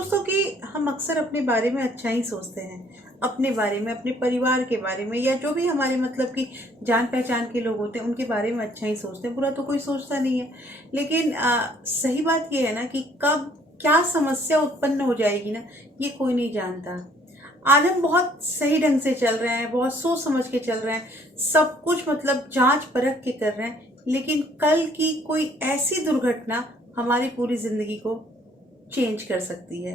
दोस्तों कि हम अक्सर अपने बारे में अच्छा ही सोचते हैं, अपने बारे में, अपने परिवार के बारे में, या जो भी हमारे मतलब कि जान पहचान के लोग होते हैं उनके बारे में अच्छा ही सोचते हैं। बुरा तो कोई सोचता नहीं है। लेकिन सही बात ये है ना कि कब क्या समस्या उत्पन्न हो जाएगी ना, ये कोई नहीं जानता। आज हम बहुत सही ढंग से चल रहे हैं, बहुत सोच समझ के चल रहे हैं, सब कुछ मतलब जांच परख के कर रहे हैं, लेकिन कल की कोई ऐसी दुर्घटना हमारी पूरी जिंदगी को चेंज कर सकती है।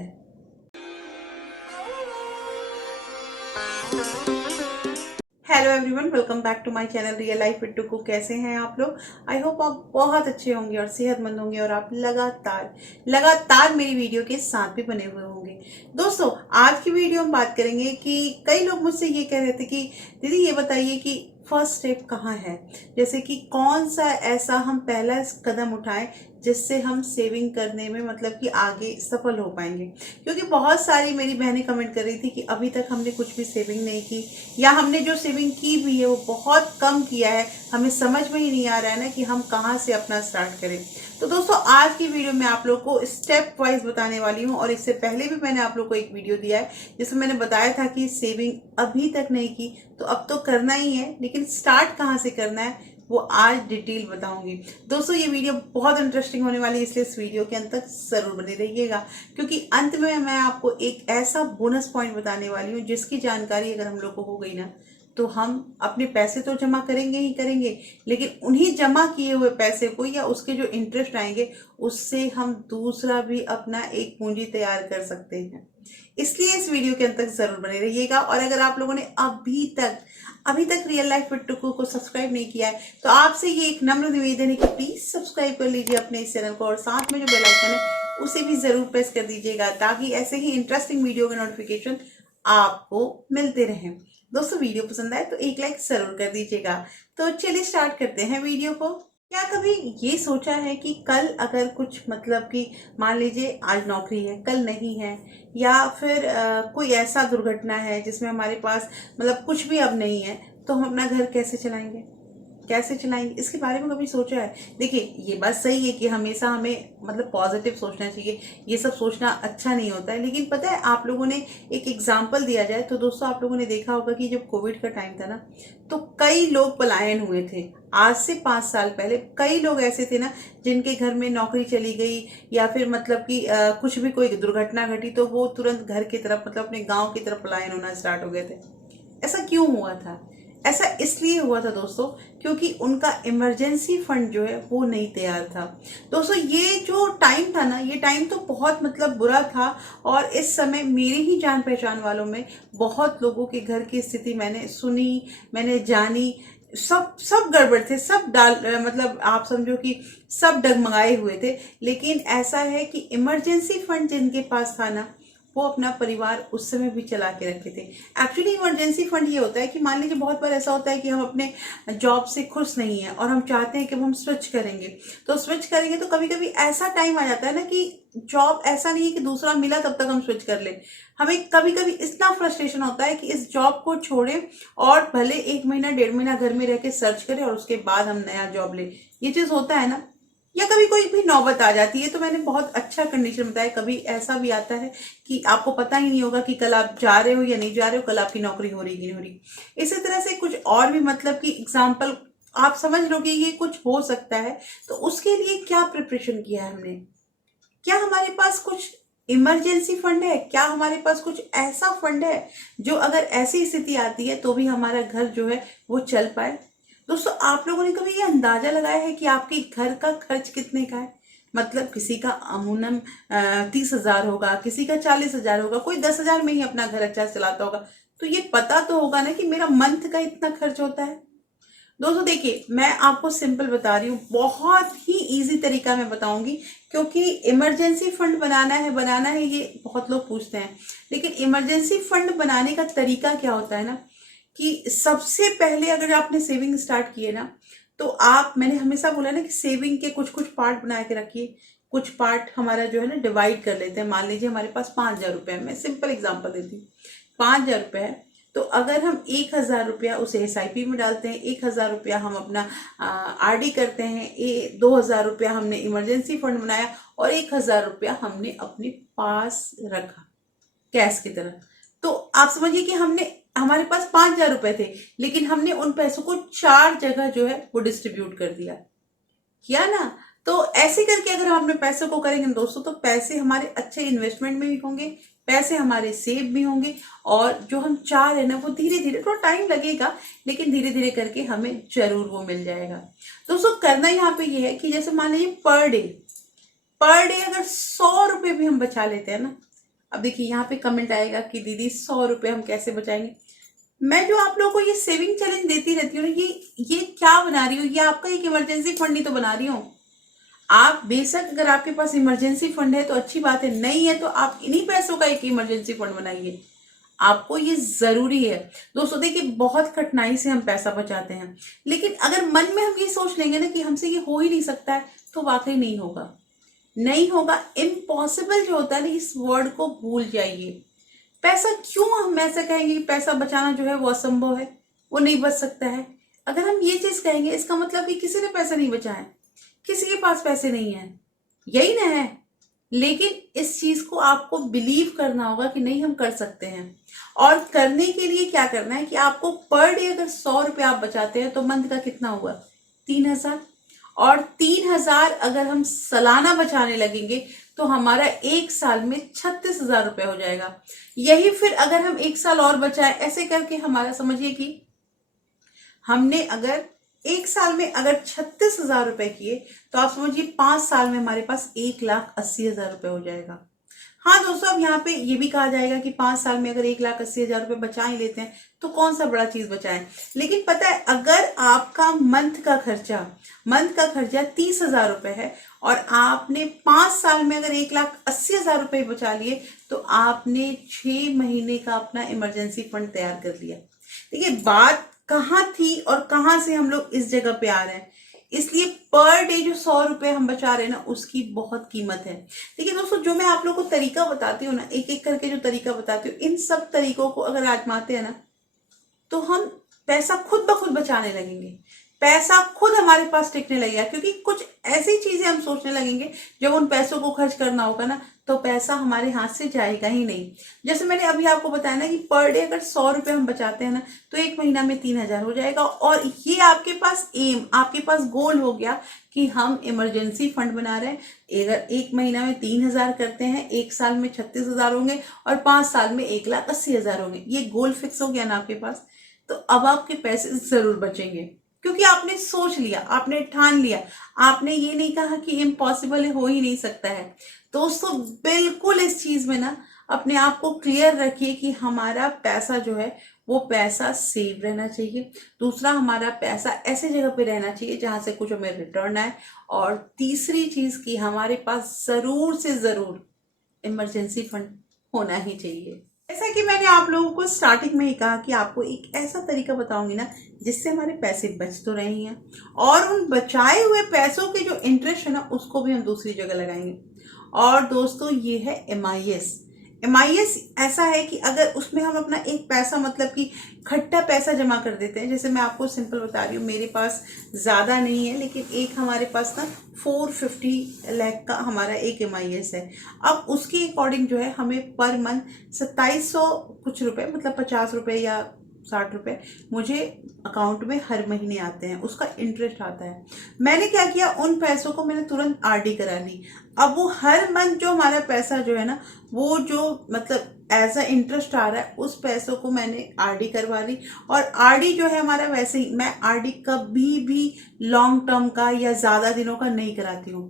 Hello everyone, welcome back to my channel real life with Tuku. कैसे हैं आप लोग? आई होप आप बहुत अच्छे होंगे और सेहतमंद होंगे और आप लगातार लगातार मेरी वीडियो के साथ भी बने हुए होंगे। दोस्तों, आज की वीडियो हम बात करेंगे कि कई लोग मुझसे ये कह रहे थे कि दीदी ये बताइए कि फर्स्ट स्टेप कहाँ है, जैसे कि कौन सा ऐसा हम पहला कदम उठाएं जिससे हम सेविंग करने में मतलब कि आगे सफल हो पाएंगे। क्योंकि बहुत सारी मेरी बहनें कमेंट कर रही थी कि अभी तक हमने कुछ भी सेविंग नहीं की, या हमने जो सेविंग की भी है वो बहुत कम किया है, हमें समझ में ही नहीं आ रहा है ना कि हम कहाँ से अपना स्टार्ट करें। तो दोस्तों, आज की वीडियो में आप लोग को स्टेप वाइज बताने वाली हूँ। और इससे पहले भी मैंने आप लोग को एक वीडियो दिया है जिसमें मैंने बताया था कि सेविंग अभी तक नहीं की तो अब तो करना ही है, लेकिन स्टार्ट कहाँ से करना है वो आज डिटेल बताऊंगी। दोस्तों, ये वीडियो बहुत इंटरेस्टिंग होने वाली है, इसलिए इस वीडियो के अंत तक जरूर बने रहिएगा, क्योंकि अंत में मैं आपको एक ऐसा बोनस पॉइंट बताने वाली हूँ जिसकी जानकारी अगर हम लोग को हो गई ना, तो हम अपने पैसे तो जमा करेंगे ही करेंगे, लेकिन उन्हीं जमा किए हुए पैसे को या उसके जो इंटरेस्ट आएंगे उससे हम दूसरा भी अपना एक पूंजी तैयार कर सकते हैं। इसलिए इस वीडियो के अंत तक जरूर बने रहिएगा। और अगर आप लोगों ने अभी तक रियल लाइफ विद टुकू को सब्सक्राइब नहीं किया है तो आपसे ये एक नम्र निवेदन है कि प्लीज सब्सक्राइब कर लीजिए अपने इस चैनल को, और साथ में जो बेल आइकन है उसे भी जरूर प्रेस कर दीजिएगा, ताकि ऐसे ही इंटरेस्टिंग वीडियो के नोटिफिकेशन आपको मिलते रहें। दोस्तों, वीडियो पसंद आए तो एक लाइक जरूर कर दीजिएगा। तो चलिए स्टार्ट करते हैं वीडियो को। क्या कभी ये सोचा है कि कल अगर कुछ मतलब कि मान लीजिए आज नौकरी है, कल नहीं है, या फिर कोई ऐसा दुर्घटना है जिसमें हमारे पास मतलब कुछ भी अब नहीं है, तो हम अपना घर कैसे चलाएंगे, कैसे चलाएंगे? इसके बारे में कभी सोचा है? देखिए, ये बात सही है कि हमेशा हमें मतलब पॉजिटिव सोचना चाहिए, ये सब सोचना अच्छा नहीं होता है। लेकिन पता है, आप लोगों ने एक एग्जाम्पल दिया जाए तो दोस्तों, आप लोगों ने देखा होगा कि जब कोविड का टाइम था ना, तो कई लोग पलायन हुए थे। आज से 5 साल पहले कई लोग ऐसे थे ना जिनके घर में नौकरी चली गई, या फिर मतलब कि कुछ भी कोई दुर्घटना घटी तो वो तुरंत घर की तरफ मतलब अपने गांव की तरफ पलायन होना स्टार्ट हो गए थे। ऐसा क्यों हुआ था? ऐसा इसलिए हुआ था दोस्तों, क्योंकि उनका इमरजेंसी फंड जो है वो नहीं तैयार था। दोस्तों, ये जो टाइम था ना, ये टाइम तो बहुत मतलब बुरा था। और इस समय मेरे ही जान पहचान वालों में बहुत लोगों के घर की स्थिति मैंने सुनी, मैंने जानी। सब सब गड़बड़ थे, सब डाल मतलब आप समझो कि सब डगमगाए हुए थे। लेकिन ऐसा है कि इमरजेंसी फंड जिनके पास था ना, वो अपना परिवार उस समय भी चला के रखे थे। एक्चुअली इमरजेंसी फंड ये होता है कि मान लीजिए बहुत बार ऐसा होता है कि हम अपने जॉब से खुश नहीं है और हम चाहते हैं कि हम स्विच करेंगे, तो स्विच करेंगे तो कभी कभी ऐसा टाइम आ जाता है ना कि जॉब ऐसा नहीं है कि दूसरा मिला तब तक हम स्विच कर ले। हमें कभी कभी इतना फ्रस्ट्रेशन होता है कि इस जॉब को छोड़ें और भले 1 महीना 1.5 महीना घर में रह के सर्च करें और उसके बाद हम नया जॉब ले। ये चीज होता है ना। या कभी कोई भी नौबत आ जाती है, तो मैंने बहुत अच्छा कंडीशन बताया। कभी ऐसा भी आता है कि आपको पता ही नहीं होगा कि कल आप जा रहे हो या नहीं जा रहे हो, कल आपकी नौकरी हो रही कि नहीं हो रही। इसी तरह से कुछ और भी मतलब कि एग्जाम्पल आप समझ लो कि ये कुछ हो सकता है। तो उसके लिए क्या प्रिपरेशन किया है हमने? क्या हमारे पास कुछ इमरजेंसी फंड है? क्या हमारे पास कुछ ऐसा फंड है जो अगर ऐसी स्थिति आती है तो भी हमारा घर जो है वो चल पाए? दोस्तों, आप लोगों ने कभी ये अंदाजा लगाया है कि आपके घर का खर्च कितने का है? मतलब किसी का अमूमन 30,000 होगा, किसी का 40,000 होगा, कोई 10,000 में ही अपना घर अच्छा चलाता होगा। तो ये पता तो होगा ना कि मेरा मंथ का इतना खर्च होता है। दोस्तों देखिए, मैं आपको सिंपल बता रही हूँ, बहुत ही इजी तरीका मैं बताऊंगी। क्योंकि इमरजेंसी फंड बनाना है ये बहुत लोग पूछते हैं। लेकिन इमरजेंसी फंड बनाने का तरीका क्या होता है ना, कि सबसे पहले अगर आपने सेविंग स्टार्ट की है ना, तो आप, मैंने हमेशा बोला ना कि सेविंग के कुछ कुछ पार्ट बना के रखिए। कुछ पार्ट हमारा जो है ना डिवाइड कर लेते हैं। मान लीजिए हमारे पास 5,000 रुपए है, मैं सिंपल एग्जांपल देती हूँ। 5,000 रुपए है, तो अगर हम 1,000 रुपया उसे SIP में डालते हैं, 1,000 रुपया हम अपना RD करते हैं, 2,000 रुपया हमने इमरजेंसी फंड बनाया और 1,000 रुपया हमने अपने पास रखा कैश की तरह, तो आप समझिए कि हमारे पास 5,000 रुपए थे, लेकिन हमने उन पैसों को 4 जगह जो है वो डिस्ट्रीब्यूट कर दिया, किया ना। तो ऐसे करके अगर हम अपने पैसों को करेंगे दोस्तों, तो पैसे हमारे अच्छे इन्वेस्टमेंट में भी होंगे, पैसे हमारे सेव भी होंगे, और जो हम चाह रहे हैं ना वो धीरे धीरे, थोड़ा टाइम लगेगा लेकिन धीरे धीरे करके हमें जरूर वो मिल जाएगा। दोस्तों करना यहाँ पे ये है कि जैसे मान लीजिए पर डे अगर 100 रुपए भी हम बचा लेते हैं ना, अब देखिए यहाँ पे कमेंट आएगा कि दीदी 100 रुपए हम कैसे बचाएंगे। मैं जो आप लोगों को ये सेविंग चैलेंज देती रहती हूँ ना, ये क्या बना रही हूँ, ये आपका एक इमरजेंसी फंड ही तो बना रही हूँ। आप बेशक अगर आपके पास इमरजेंसी फंड है तो अच्छी बात है, नहीं है तो आप इन्हीं पैसों का एक इमरजेंसी फंड बनाइए, आपको ये जरूरी है। दोस्तों देखिए बहुत कठिनाई से हम पैसा बचाते हैं, लेकिन अगर मन में हम ये सोच लेंगे ना कि हमसे ये हो ही नहीं सकता है, तो वाकई नहीं होगा, नहीं होगा। इम्पॉसिबल जो होता है ना, इस वर्ड को भूल जाइए। पैसा क्यों हम ऐसा कहेंगे कि पैसा बचाना जो है वो असंभव है, वो नहीं बच सकता है। अगर हम ये चीज कहेंगे इसका मतलब कि किसी ने पैसा नहीं बचाया, किसी के पास पैसे नहीं है, यही ना है। लेकिन इस चीज को आपको बिलीव करना होगा कि नहीं हम कर सकते हैं। और करने के लिए क्या करना है कि आपको पर डे अगर 100 रुपये आप बचाते हैं तो मंथ का कितना हुआ, 3,000। और 3,000 अगर हम सालाना बचाने लगेंगे तो हमारा एक साल में 36,000 रुपये हो जाएगा। यही फिर अगर हम एक साल और बचाए, ऐसे करके हमारा समझिए कि हमने अगर एक साल में अगर 36,000 रुपए किए, तो आप समझिए 5 साल में हमारे पास 1,80,000 रुपए हो जाएगा। हाँ दोस्तों, अब यहाँ पे ये भी कहा जाएगा कि 5 साल में अगर 1,80,000 रुपए बचा ही लेते हैं तो कौन सा बड़ा चीज बचाएं। लेकिन पता है, अगर आपका मंथ का खर्चा 30,000 रुपए है और आपने 5 साल में अगर 1,80,000 रुपए बचा लिए, तो आपने 6 महीने का अपना इमरजेंसी फंड तैयार कर लिया। देखिए बात कहाँ थी और कहाँ से हम लोग इस जगह पे आ रहे हैं। इसलिए पर डे जो 100 रुपए हम बचा रहे हैं ना, उसकी बहुत कीमत है। देखिए दोस्तों, जो मैं आप लोगों को तरीका बताती हूँ ना, एक एक करके जो तरीका बताती हूँ, इन सब तरीकों को अगर आजमाते हैं ना, तो हम पैसा खुद ब खुद बचाने लगेंगे, पैसा खुद हमारे पास टिकने लगेगा। क्योंकि कुछ ऐसी चीजें हम सोचने लगेंगे, जब उन पैसों को खर्च करना होगा ना, तो पैसा हमारे हाथ से जाएगा ही नहीं। जैसे मैंने अभी आपको बताया ना कि पर डे अगर 100 रुपये हम बचाते हैं ना, तो एक महीना में 3,000 हो जाएगा। और ये आपके पास आपके पास गोल हो गया कि हम इमरजेंसी फंड बना रहे हैं। अगर एक महीना में 3,000 करते हैं, एक साल में 36,000 होंगे और 5 साल में 1,80,000 होंगे। ये गोल फिक्स हो गया ना आपके पास, तो अब आपके पैसे जरूर बचेंगे, क्योंकि आपने सोच लिया, आपने ठान लिया, आपने ये नहीं कहा कि इम्पॉसिबल है, हो ही नहीं सकता है। दोस्तों बिल्कुल इस चीज में ना अपने आप को क्लियर रखिए कि हमारा पैसा जो है वो पैसा सेव रहना चाहिए। दूसरा, हमारा पैसा ऐसे जगह पे रहना चाहिए जहां से कुछ हमें रिटर्न आए। और तीसरी चीज कि हमारे पास जरूर से जरूर इमरजेंसी फंड होना ही चाहिए। जैसा कि मैंने आप लोगों को स्टार्टिंग में ही कहा कि आपको एक ऐसा तरीका बताऊंगी ना जिससे हमारे पैसे बच तो रहे हैं, और उन बचाए हुए पैसों के जो इंटरेस्ट है ना, उसको भी हम दूसरी जगह लगाएंगे। और दोस्तों ये है MIS ऐसा है कि अगर उसमें हम अपना एक पैसा, मतलब कि खट्टा पैसा जमा कर देते हैं। जैसे मैं आपको सिंपल बता रही हूँ, मेरे पास ज़्यादा नहीं है, लेकिन एक हमारे पास ना 450 लाख का हमारा एक MIS है। अब उसके अकॉर्डिंग जो है हमें पर मंथ 2700 कुछ रुपए, मतलब 50 रुपए या 60 रुपए मुझे अकाउंट में हर महीने आते हैं, उसका इंटरेस्ट आता है। मैंने क्या किया, उन पैसों को मैंने तुरंत RD करा ली। अब वो हर मंथ जो हमारा पैसा जो है ना, वो जो मतलब एज अ इंटरेस्ट आ रहा है, उस पैसों को मैंने RD करवा ली। और RD जो है हमारा, वैसे ही मैं RD कभी भी लॉन्ग टर्म का या ज्यादा दिनों का नहीं कराती हूँ,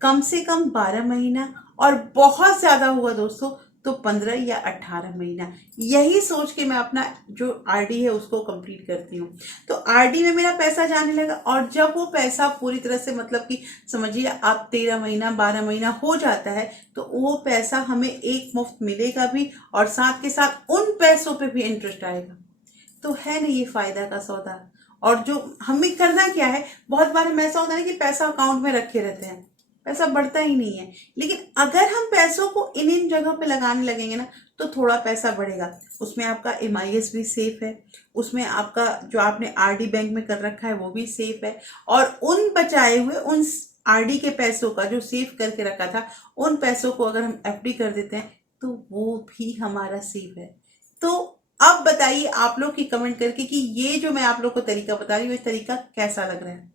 कम से कम 12 महीना, और बहुत ज्यादा हुआ दोस्तों तो 15 या 18 महीना। यही सोच के मैं अपना जो RD है उसको कंप्लीट करती हूँ। तो RD में मेरा पैसा जाने लगा, और जब वो पैसा पूरी तरह से, मतलब कि समझिए आप 13 महीना 12 महीना हो जाता है, तो वो पैसा हमें एक मुफ्त मिलेगा भी, और साथ के साथ उन पैसों पे भी इंटरेस्ट आएगा। तो है ना ये फायदा का सौदा। और जो हमें करना क्या है, बहुत बार हम ऐसा होता है ना कि पैसा अकाउंट में रखे रहते हैं, पैसा बढ़ता ही नहीं है। लेकिन अगर हम पैसों को इन इन जगहों पे लगाने लगेंगे ना तो थोड़ा पैसा बढ़ेगा। उसमें आपका एमआईएस भी सेफ है, उसमें आपका जो आपने आरडी बैंक में कर रखा है वो भी सेफ है, और उन बचाए हुए उन आरडी के पैसों का जो सेव करके रखा था उन पैसों को अगर हम एफडी कर देते हैं तो वो भी हमारा सेफ है। तो अब बताइए आप लोग की कमेंट करके कि ये जो मैं आप लोग को तरीका बता रही हूँ ये तरीका कैसा लग रहा है।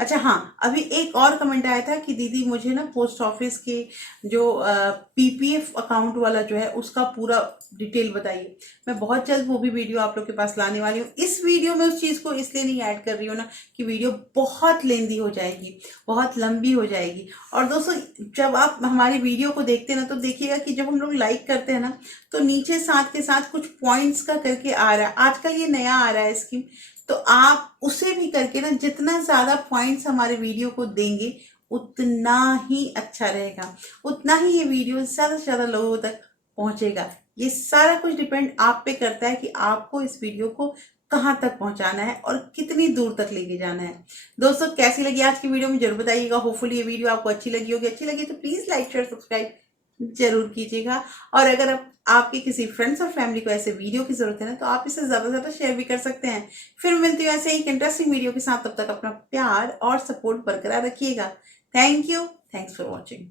अच्छा हाँ, अभी एक और कमेंट आया था कि दीदी मुझे ना पोस्ट ऑफिस के जो पीपीएफ अकाउंट वाला जो है उसका पूरा डिटेल बताइए। मैं बहुत जल्द वो भी वीडियो आप लोग के पास लाने वाली हूँ। इस वीडियो में उस चीज़ को इसलिए नहीं ऐड कर रही हूँ ना कि वीडियो बहुत लेंदी हो जाएगी, बहुत लंबी हो जाएगी। और दोस्तों जब आप हमारी वीडियो को देखते हैं ना तो देखिएगा कि जब हम लोग लाइक करते हैं ना तो नीचे साथ के साथ कुछ पॉइंट्स का करके आ रहा है, आजकल ये नया आ रहा है स्कीम। तो आप उसे भी करके ना जितना ज्यादा पॉइंट्स हमारे वीडियो को देंगे उतना ही अच्छा रहेगा, उतना ही ये वीडियो ज्यादा से ज्यादा लोगों तक पहुंचेगा। ये सारा कुछ डिपेंड आप पे करता है कि आपको इस वीडियो को कहाँ तक पहुंचाना है और कितनी दूर तक लेके जाना है। दोस्तों कैसी लगी आज की वीडियो में जरूर बताइएगा। होपफुली ये वीडियो आपको अच्छी लगी होगी। अच्छी लगी तो प्लीज लाइक शेयर सब्सक्राइब जरूर कीजिएगा। और अगर आपके किसी फ्रेंड्स और फैमिली को ऐसे वीडियो की जरूरत है ना तो आप इसे ज्यादा से ज्यादा शेयर भी कर सकते हैं। फिर मिलती हूँ ऐसे ही एक इंटरेस्टिंग वीडियो के साथ। तब तक अपना प्यार और सपोर्ट बरकरार रखिएगा। Thank you, thanks for watching.